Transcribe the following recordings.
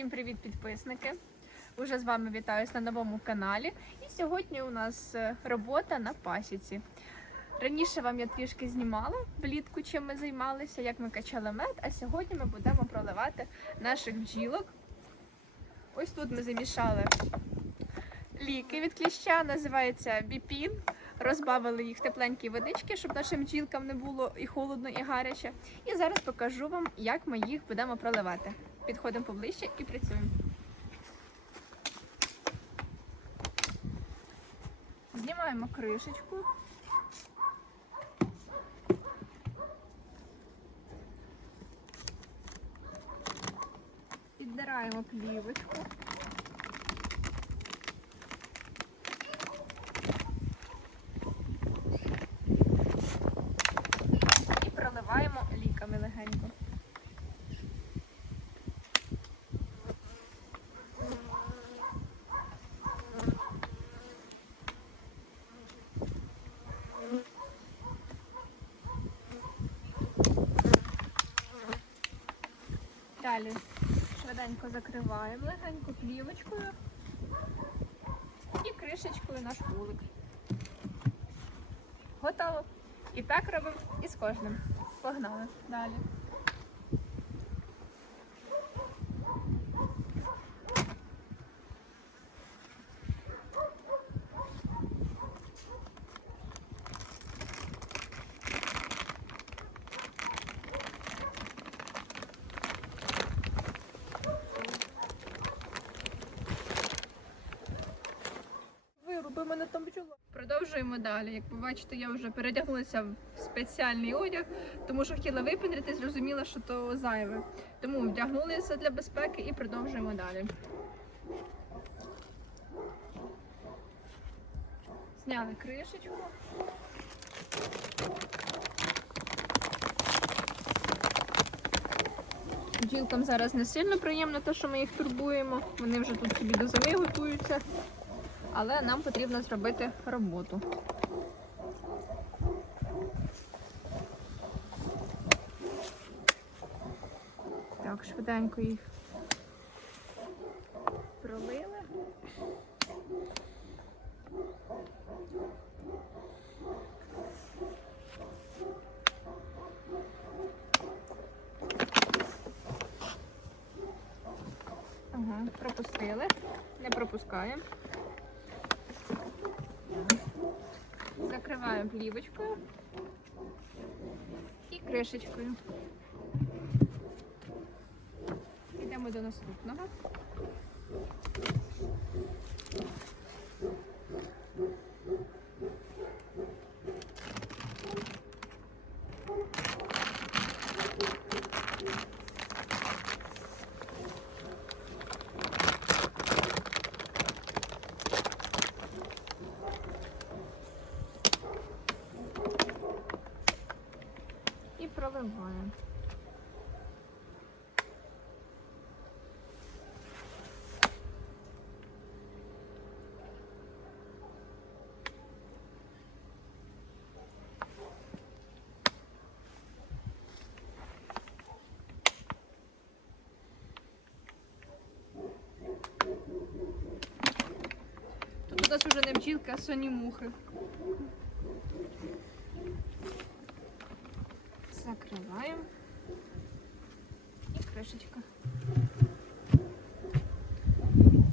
Всім привіт, підписники! Уже з вами вітаюсь на новому каналі. І сьогодні у нас е, робота на пасіці. Раніше вам я трішки знімала влітку, чим ми займалися, як ми качали мед, а сьогодні ми будемо проливати наших бджілок. Ось тут ми замішали ліки від кліща, називається біпін. Розбавили їх в тепленькій водички, щоб нашим бджілкам не було і холодно, і гаряче. І зараз покажу вам, як ми їх будемо проливати. Підходимо поближче і працюємо. Знімаємо кришечку. Піддираємо плівочку. І проливаємо ліками легенько. Далі швиденько закриваємо легенько плівочкою і кришечкою наш вулик. Готово. І так робимо і з кожним. Погнали. Далі. Мене там бджола. Продовжуємо далі. Як ви бачите, я вже передягнулася в спеціальний одяг, тому що хотіла випендрити, зрозуміла, що то зайве. Тому вдягнулися для безпеки і продовжуємо далі. Зняли кришечку. Бджілкам зараз не сильно приємно те, що ми їх турбуємо. Вони вже тут собі до зими готуються але нам потрібно зробити роботу. Так, швиденько їх пролили. Ага, пропустили, не пропускаємо. Закриваємо плівочкою і кришечкою. Йдемо до наступного. І проливаємо. Тут бджілка, а соні мухи. Закриваємо. І кришечка.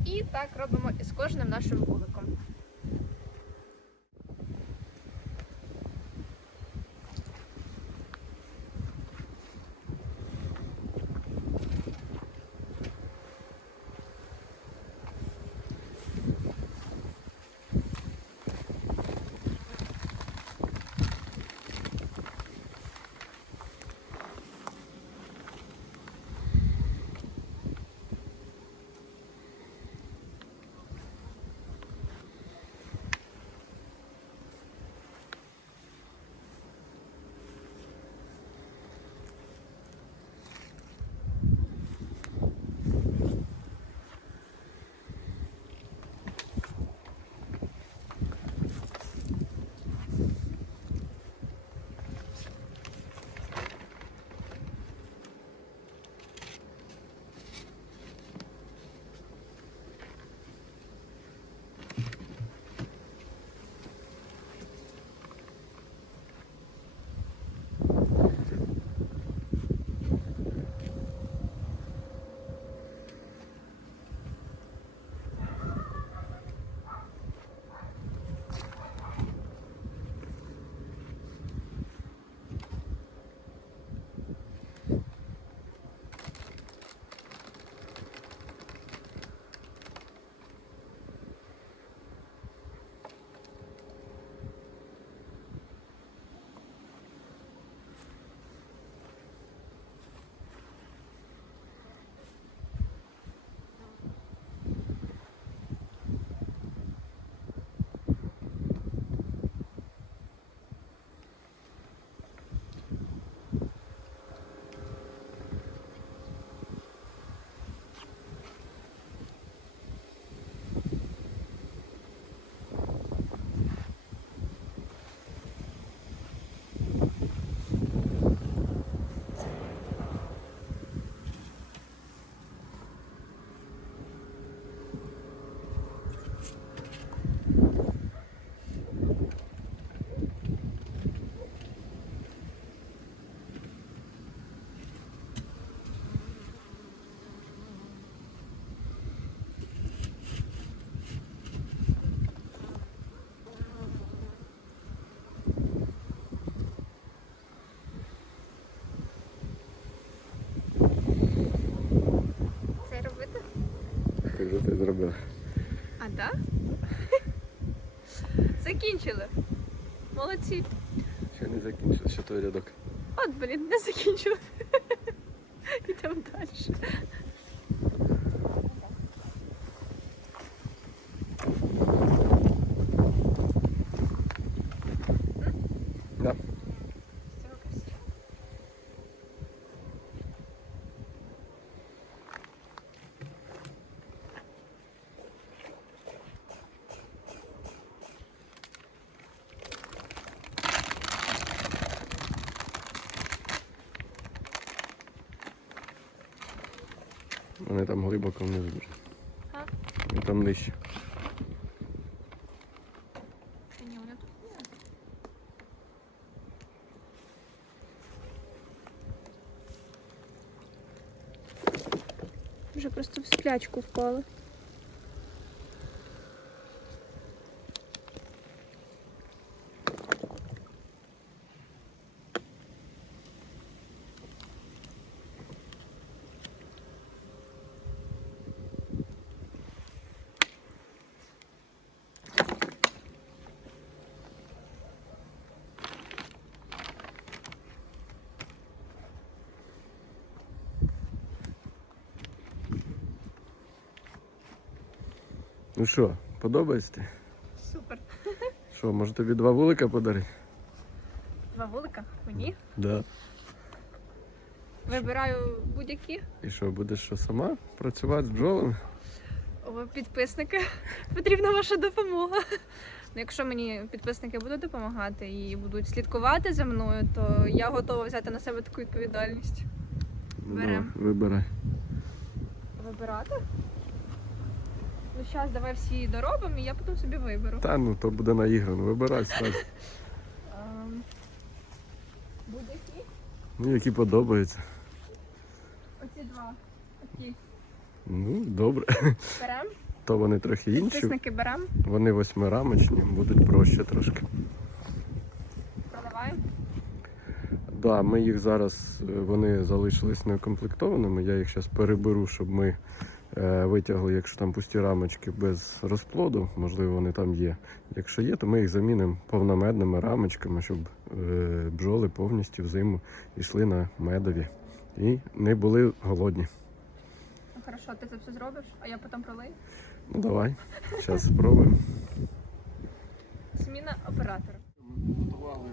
І так робимо із кожним нашим вуликом. Закінчили. Молодці. Ще не закінчили, ще той рядок. От, блін, не закінчили. Йдемо далі. Вони там глибоко внизу. дуже. А? Вони там нижче. Та ні, вони тут є. Вже просто в сплячку впали. Ну що, подобається? ти? Супер. Що, може тобі два вулика подарити? Два вулика мені. Да. Вибираю будь-які. І що, будеш що сама працювати з бджолами? О, підписники. Потрібна ваша допомога. Ну, якщо мені підписники будуть допомагати і будуть слідкувати за мною, то я готова взяти на себе таку відповідальність. Ну, Берем. вибирай. Вибирати? Ну, зараз давай всі доробимо, і я потім собі виберу. Та ну то буде наіграно, вибирай сразу. Ем, Будь-які? Ну, які подобаються. Оці два. Окі. Ну, добре. Беремо. То вони трохи інші. Підписники беремо. Вони восьмирамочні, будуть проще трошки. Проливаємо. Да, ми їх зараз, е, вони залишились неукомплектованими. Я їх зараз переберу, щоб ми витягли, якщо там пусті рамочки без розплоду, можливо, вони там є. Якщо є, то ми їх замінимо повномедними рамочками, щоб е, бджоли повністю взиму йшли на медові і не були голодні. Ну, хорошо, ти це все зробиш, а я потім пролию. Ну давай, зараз спробуємо. Зміна оператора. Ми підготували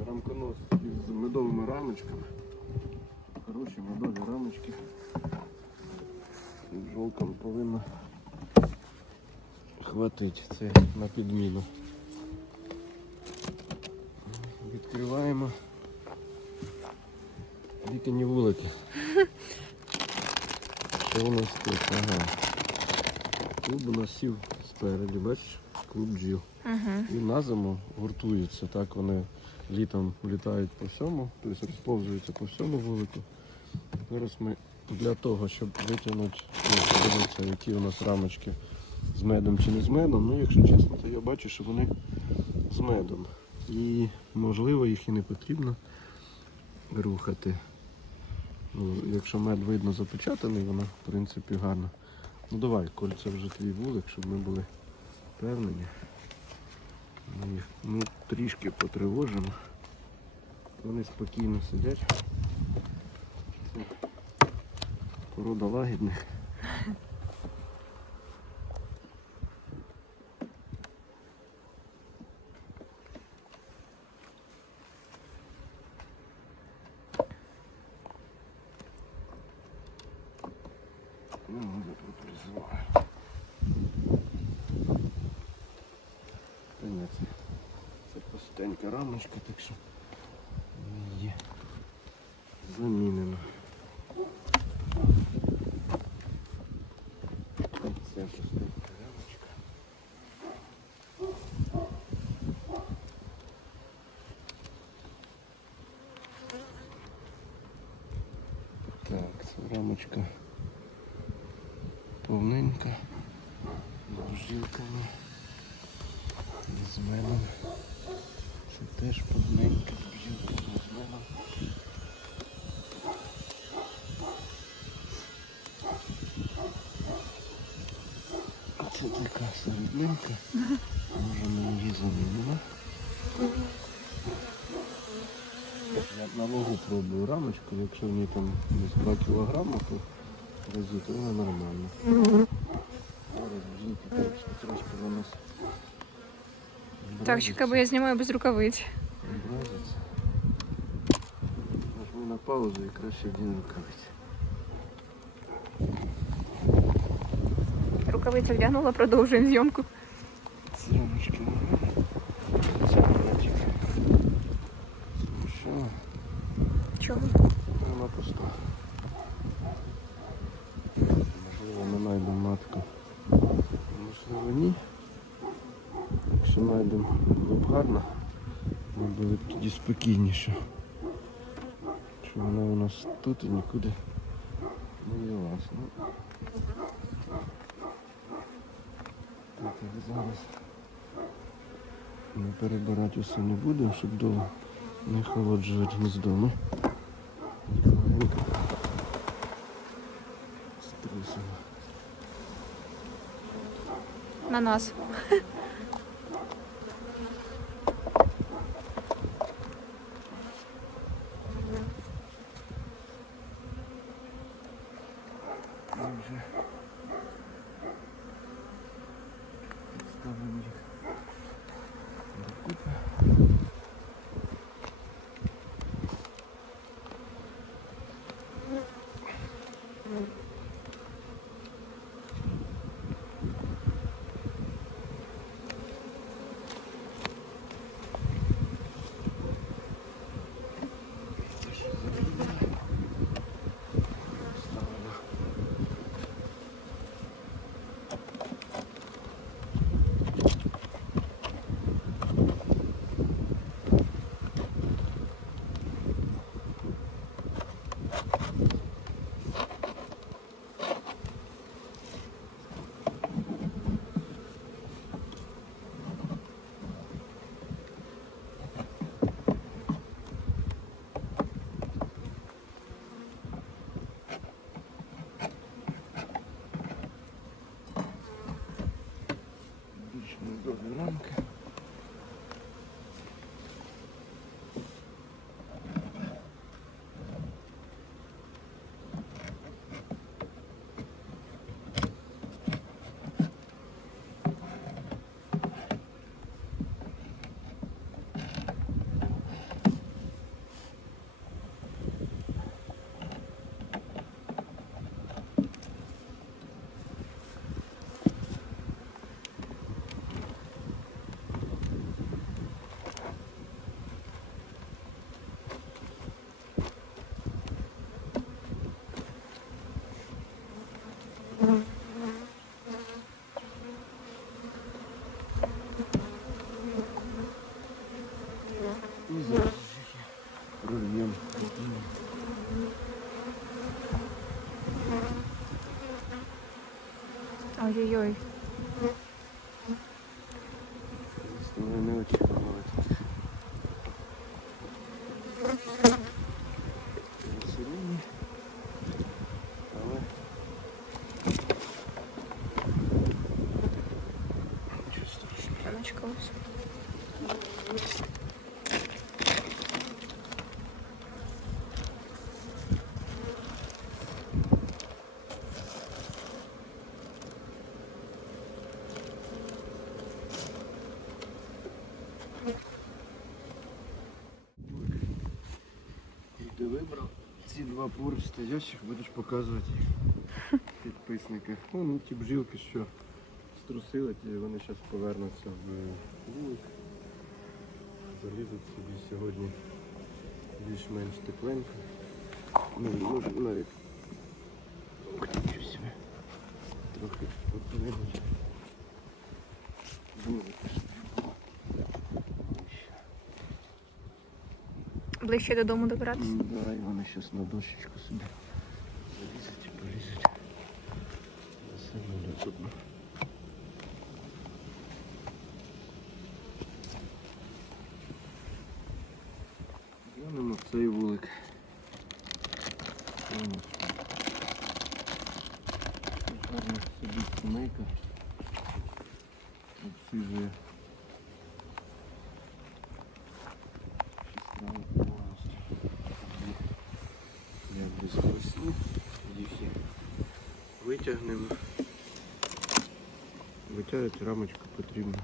е, рамконос із медовими рамочками. Хороші медові рамочки. Жолкам повинно хватити це на підміну. Відкриваємо вікені вулики. Що у нас тут? Ага. Клуб у нас сів спереді, бачиш? Клуб бджіл. Угу. І на зиму гуртуються. Так вони літом літають по всьому, тобто розповзуються по всьому вулику. Зараз ми для того, щоб витягнути, ну, подивитися, які у нас рамочки з медом чи не з медом. Ну, якщо чесно, то я бачу, що вони з медом. І можливо їх і не потрібно рухати. Ну, якщо мед видно запечатаний, вона в принципі гарна. Ну давай, Коль, це вже твій вулик, щоб ми були впевнені. Ми їх ну, трішки потривожимо. Вони спокійно сидять. Це простенька рамочка, так що її замінено. Це простенька рамочка. Так, це повненька, з бжилками. з медом. Це теж повненьке бджілка з медом. Це така середненька. Може ми її замінимо. Я на вагу пробую рамочку, якщо в ній там десь 2 кілограми, то то вона. Зараз жінки трошки, трошки нас. Так, чекай, бо я знімаю без рукавиць. Образиться. Нажми на паузу і краще один рукавиці. Рукавиця вдягнула, продовжуємо зйомку. Зйомочки Це мальчик. Що? Чого? Вона пуста. Можливо, ми знайдемо матку. Можливо, ні. Якщо знайдемо, було б гарно. Ми були б тоді спокійніше. Що вона у нас тут і нікуди не ділась. Ну, так, зараз ми перебирати усе не будемо, щоб довго не холоджувати гніздо. Ну. На нас. Вже підставимо їх Ой-ой-ой. Ми не очікували тут. Населення. Але страшного. Раночка ось. Поруч стоящих, будеш показувати їх підписникам. О, ну ті бджілки, що струсили, ті вони зараз повернуться в вулик. Залізуть собі сьогодні більш-менш тепленько. Ну, може навіть трохи подвинуть. Ближче додому добиратися. Ну, давай вони зараз на дощечку собі залізуть полізуть. Все буде удобно. Глянемо цей вулик. Гарна собі сімейка. обсижує. Страви повністю. Без весну. Витягнемо. Витягати рамочку потрібно.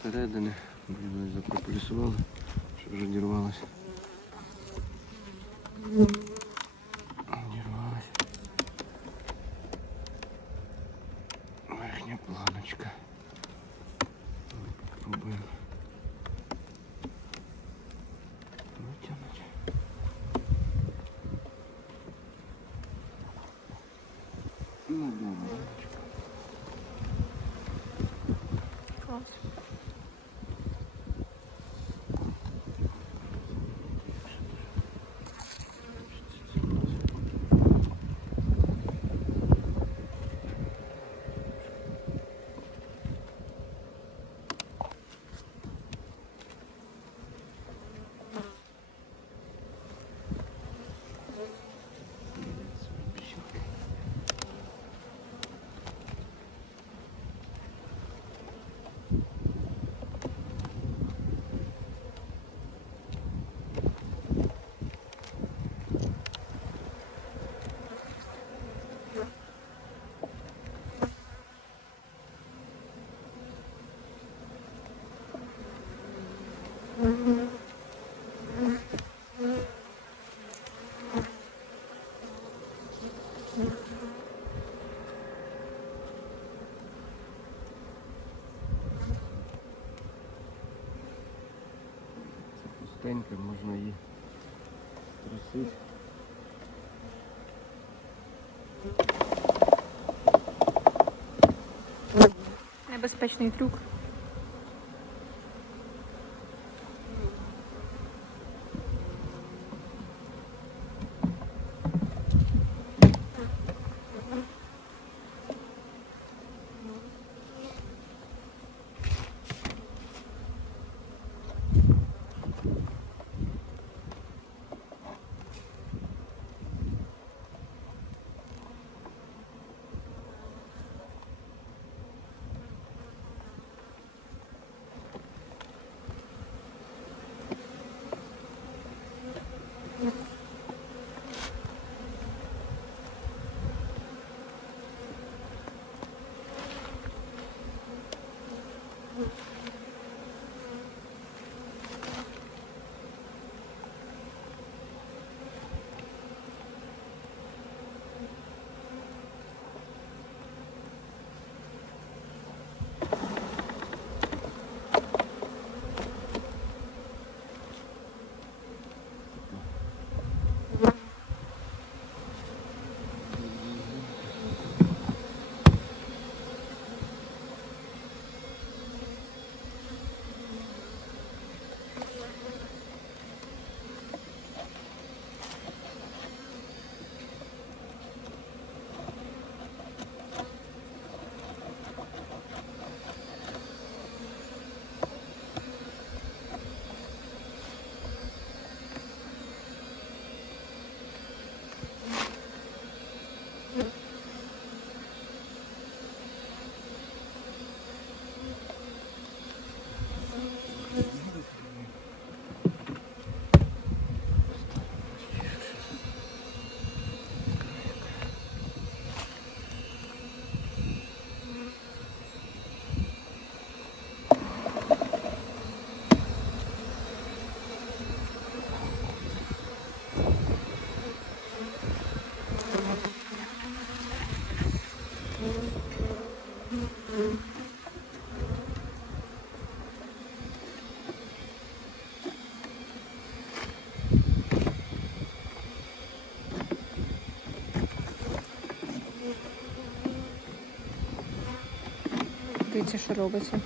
Всередини, блін, ось щоб вже не Пустенько, можна її трусити. Небезпечний трюк. Дивіться, що робиться.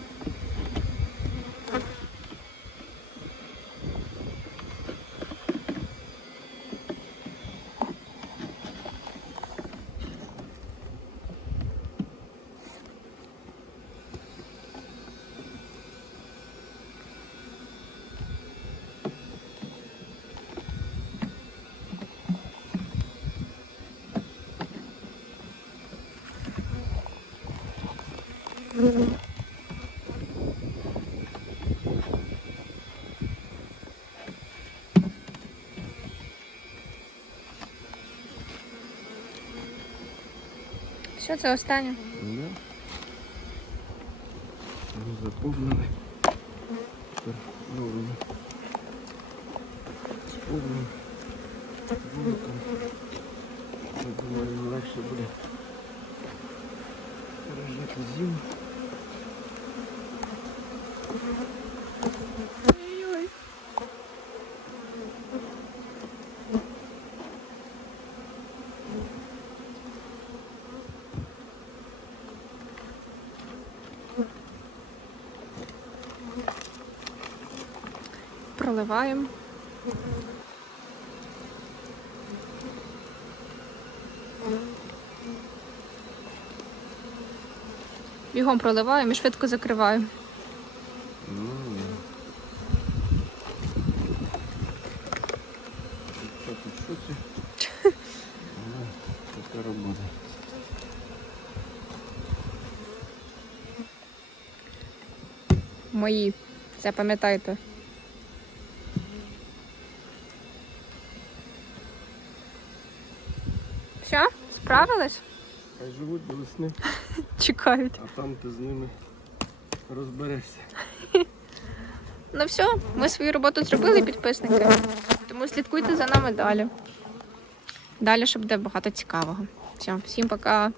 Що це останнє? Да. Заповнили. Тепер новими. Повним. Я думаю, легше буде пережити зиму. Проливаємо. Бігом проливаємо і швидко закриваємо. Мої. Запам'ятайте. Все? Справились? Хай живуть до весни, Чекають. а там ти з ними розберешся. Ну все, ми свою роботу зробили, підписники. Тому слідкуйте за нами далі. Далі ще буде багато цікавого. Все, всім пока.